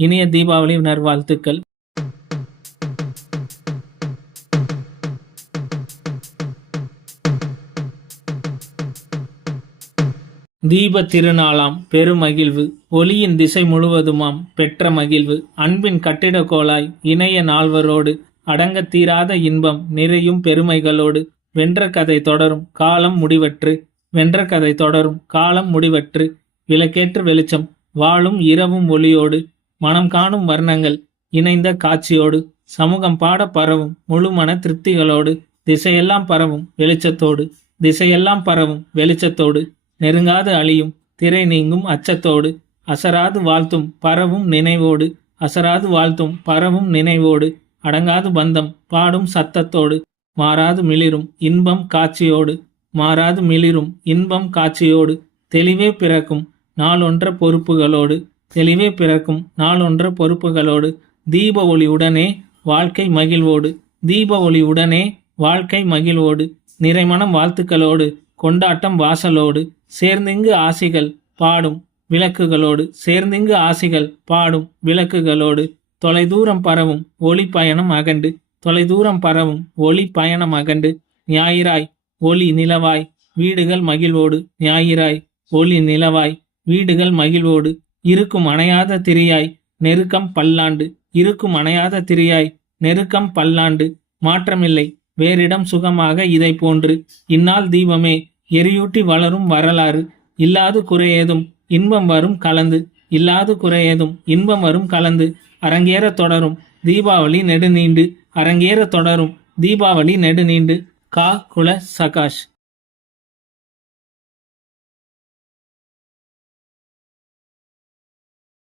இனிய தீபாவளி நல்வாழ்த்துக்கள். தீப திருநாளாம் பெருமகிழ்வு. ஒளியின் திசை முழுவதுமாம் பெற்ற மகிழ்வு. அன்பின் கட்டிடக்கோலாய் இணைய நால்வரோடு. அடங்க தீராத இன்பம் நிறையும் பெருமைகளோடு. வென்ற கதை தொடரும் காலம் முடிவற்று. வென்ற கதை தொடரும் காலம் முடிவற்று. விளக்கேற்று வெளிச்சம் வாழும் இரவும் ஒளியோடு. மனம் காணும் வர்ணங்கள் இணைந்த காட்சியோடு சமூகம் பாட பரவும் முழு மன திருப்திகளோடு திசையெல்லாம் பரவும் வெளிச்சத்தோடு திசையெல்லாம் பரவும் வெளிச்சத்தோடு நெருங்காது அழியும் திரை நீங்கும் அச்சத்தோடு அசராது வாழ்த்தும் பரவும் நினைவோடு அசராது வாழ்த்தும் பரவும் நினைவோடு அடங்காது பந்தம் பாடும் சத்தத்தோடு மாறாது மிளிரும் இன்பம் காட்சியோடு மாறாது மிளிரும் இன்பம் காட்சியோடு தெளிவே பிறக்கும் நாளொன்ற பொறுப்புகளோடு தெளிவே பிறக்கும் நாளொன்ற பொறுப்புகளோடு. தீப ஒளியுடனே வாழ்க்கை மகிழ்வோடு. தீப ஒளியுடனே வாழ்க்கை மகிழ்வோடு. நிறைமணம் வாழ்த்துக்களோடு. கொண்டாட்டம் வாசலோடு. சேர்ந்திங்கு ஆசிகள் பாடும் விளக்குகளோடு. சேர்ந்திங்கு ஆசிகள் பாடும் விளக்குகளோடு. தொலைதூரம் பரவும் ஒளி பயணம் அகண்டு. தொலைதூரம் பரவும் ஒளி பயணம் அகண்டு. ஞாயிறாய் ஒளி நிலவாய். வீடுகள் மகிழ்வோடு. ஞாயிறாய் ஒளி நிலவாய். வீடுகள் மகிழ்வோடு. இருக்கும் அணையாத திரியாய் நெருக்கம் பல்லாண்டு இருக்கும் அணையாத திரியாய் நெருக்கம் பல்லாண்டு மாற்றமில்லை வேறிடம் சுகமாக இதை போன்று. இந்நாள் தீபமே எரியூட்டி வளரும் வரலாறு இல்லாது குறையேதும் இன்பம் வரும் கலந்து இல்லாது குறையேதும் இன்பம் வரும் கலந்து. அரங்கேற தொடரும் தீபாவளி நெடுநீண்டு அரங்கேற தொடரும் தீபாவளி நெடுநீண்டு. கா. குல சகாஷ்.